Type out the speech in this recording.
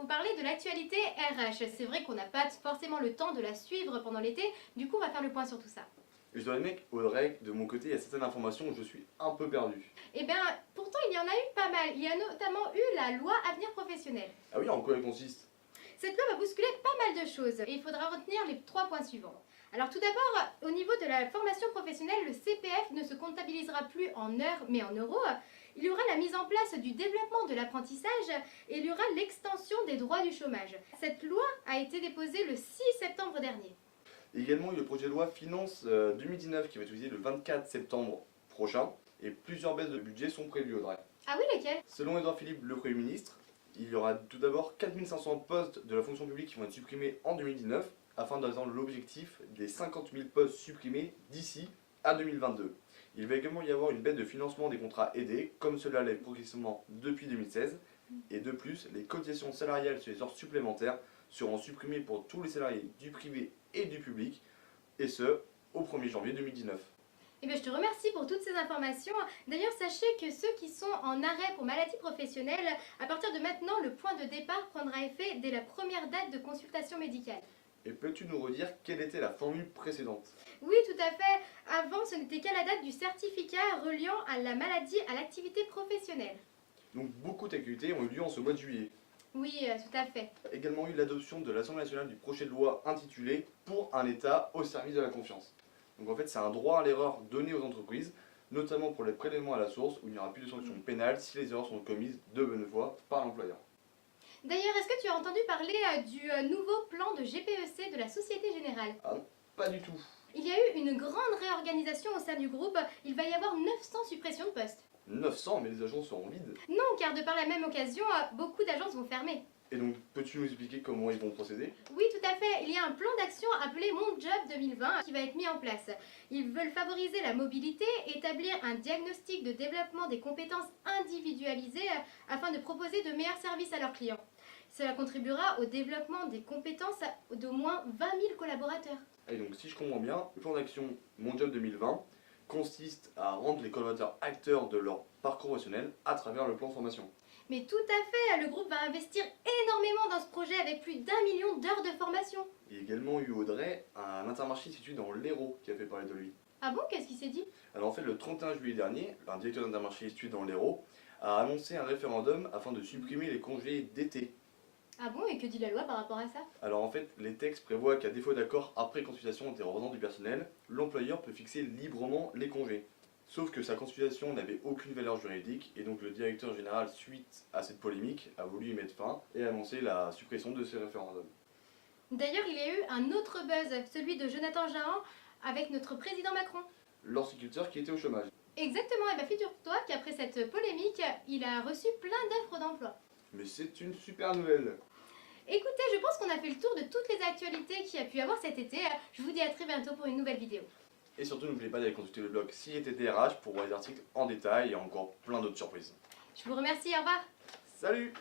vous parler de l'actualité RH. C'est vrai qu'on n'a pas forcément le temps de la suivre pendant l'été, du coup on va faire le point sur tout ça. Je dois admettre, Audrey, de mon côté, il y a certaines informations où je suis un peu perdu. Eh bien, pourtant il y en a eu pas mal. Il y a notamment eu la loi Avenir Professionnel. Ah oui, en quoi elle consiste? Cette loi va bousculer pas mal de choses et il faudra retenir les 3 points suivants. Alors tout d'abord, au niveau de la formation professionnelle, le CPF ne se comptabilisera plus en heures mais en euros. Il y aura la mise en place du développement de l'apprentissage et il y aura l'extension des droits du chômage. Cette loi a été déposée le 6 septembre dernier. Il y a également eu le projet de loi Finance 2019 qui va être utilisé le 24 septembre prochain et plusieurs baisses de budget sont prévues, Audrey. Ah oui, lesquelles? Selon Édouard Philippe, le Premier ministre, il y aura tout d'abord 4500 postes de la fonction publique qui vont être supprimés en 2019 afin d'atteindre l'objectif des 50 000 postes supprimés d'ici à 2022. Il va également y avoir une baisse de financement des contrats aidés, comme cela l'est progressivement depuis 2016. Et de plus, les cotisations salariales sur les heures supplémentaires seront supprimées pour tous les salariés du privé et du public, et ce, au 1er janvier 2019. Eh bien, je te remercie pour toutes ces informations. D'ailleurs, sachez que ceux qui sont en arrêt pour maladie professionnelle, à partir de maintenant, le point de départ prendra effet dès la première date de consultation médicale. Et peux-tu nous redire quelle était la formule précédente? Oui, tout à fait. Avant, ce n'était qu'à la date du certificat reliant à la maladie à l'activité professionnelle. Donc beaucoup d'activités ont eu lieu en ce mois de juillet. Oui, tout à fait. Il y a également eu l'adoption de l'Assemblée nationale du projet de loi intitulé Pour un État au service de la confiance. Donc en fait, c'est un droit à l'erreur donné aux entreprises, notamment pour les prélèvements à la source où il n'y aura plus de sanctions pénales si les erreurs sont commises de bonne foi par l'employeur. D'ailleurs, est-ce que tu as entendu parler du nouveau plan de GPEC de la Société Générale? Ah non, pas du tout. Il y a eu une grande réorganisation au sein du groupe. Il va y avoir 900 suppressions de postes. 900, mais les agences seront vides. Non, car de par la même occasion, beaucoup d'agences vont fermer. Et donc, peux-tu nous expliquer comment ils vont procéder? Oui, tout à fait. Il y a un plan d'action appelé Mon Job 2020 qui va être mis en place. Ils veulent favoriser la mobilité, établir un diagnostic de développement des compétences individualisées afin de proposer de meilleurs services à leurs clients. Cela contribuera au développement des compétences d'au moins 20 000 collaborateurs. Et donc, si je comprends bien, le plan d'action Mon Job 2020 consiste à rendre les collaborateurs acteurs de leur parcours professionnel à travers le plan de formation. Mais tout à fait, le groupe va investir énormément dans ce projet avec plus d'1 million d'heures de formation. Il y a également eu Audrey, un Intermarché situé dans l'Hérault qui a fait parler de lui. Ah bon, qu'est-ce qu'il s'est dit? Alors en fait, le 31 juillet dernier, un directeur d'Intermarché situé dans l'Hérault a annoncé un référendum afin de supprimer les congés d'été. Ah bon, et que dit la loi par rapport à ça? Alors en fait, les textes prévoient qu'à défaut d'accord après consultation des représentants du personnel, l'employeur peut fixer librement les congés. Sauf que sa consultation n'avait aucune valeur juridique et donc le directeur général, suite à cette polémique, a voulu y mettre fin et a annoncé la suppression de ces référendums. D'ailleurs, il y a eu un autre buzz, celui de Jonathan Jahan avec notre président Macron. L'horticulteur qui était au chômage. Exactement, et bien figure-toi qu'après cette polémique, il a reçu plein d'offres d'emploi. Mais c'est une super nouvelle. Écoutez, je pense qu'on a fait le tour de toutes les actualités qu'il y a pu avoir cet été. Je vous dis à très bientôt pour une nouvelle vidéo. Et surtout, n'oubliez pas d'aller consulter le blog CIETTRH pour voir les articles en détail et encore plein d'autres surprises. Je vous remercie, au revoir. Salut!